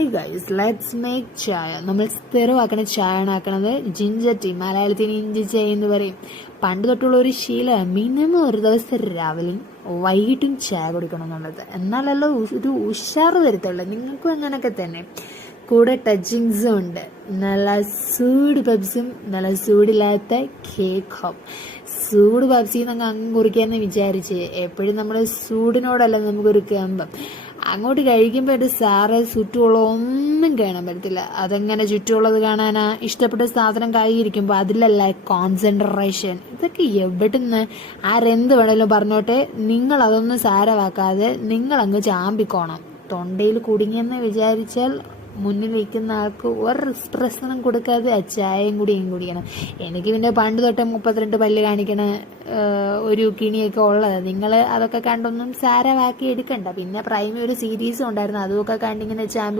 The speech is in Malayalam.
ഹായ് ഗൈസ്, ലെറ്റ്സ് മേക്ക് ചായ. നമ്മൾ സ്ഥിരമാക്കണ ചായയാണ് ആക്കണത് ജിഞ്ചർ ടീ. മലയാളത്തിന് ഇഞ്ചി ചായ എന്ന് പറയും. പണ്ട് തൊട്ടുള്ള ഒരു ശീലമാണ് മിനിമം ഒരു ദിവസം രാവിലെയും വൈകിട്ടും ചായ കുടിക്കണം എന്നുള്ളത്. എന്നാലല്ലോ ഒരു ഉഷാറ് വരത്തുള്ളൂ. നിങ്ങൾക്കും അങ്ങനെയൊക്കെ തന്നെ. കൂടെ ടച്ചിങ്സും ഉണ്ട്. നല്ല സൂട് പബ്സും നല്ല സൂടില്ലാത്ത കേക്ക് ഹോം. സൂട് പബ്സിൽ നിന്ന് അങ്ങ് കുറിക്കാന്ന് വിചാരിച്ച് എപ്പോഴും നമ്മൾ സൂടിനോടല്ല നമുക്കൊരു കമ്പം. അങ്ങോട്ട് കഴിക്കുമ്പോൾ ഒരു സാറ് ചുറ്റുമുള്ള ഒന്നും കാണാൻ പറ്റത്തില്ല. അതെങ്ങനെ ചുറ്റുമുള്ളത് കാണാനാ? ഇഷ്ടപ്പെട്ട സാധനം കൈയിരിക്കുമ്പോൾ അതിലല്ല കോൺസെൻട്രേഷൻ. ഇതൊക്കെ എവിടുന്ന് ആരെന്ത് വേണേലും പറഞ്ഞോട്ടെ, നിങ്ങൾ അതൊന്നും സാരമാക്കാതെ നിങ്ങളങ്ങ് ചാമ്പിക്കോണം. തൊണ്ടയിൽ കുടുങ്ങിയെന്ന് വിചാരിച്ചാൽ മുന്നിൽ നിൽക്കുന്ന ആൾക്ക് ഒരു പ്രശ്നം കൊടുക്കാതെ ആ ചായയും കൂടിയും കുടിക്കണം. എനിക്ക് പിന്നെ പണ്ട് തൊട്ടേ 32 പല്ല് കാണിക്കണ ഒരു കിണിയൊക്കെ ഉള്ളത്. നിങ്ങൾ അതൊക്കെ കണ്ടൊന്നും സാരമാക്കി എടുക്കണ്ട. പിന്നെ പ്രൈമറി ഒരു സീരീസും ഉണ്ടായിരുന്നു, അതുമൊക്കെ കണ്ടിങ്ങനെ ചാമ്പി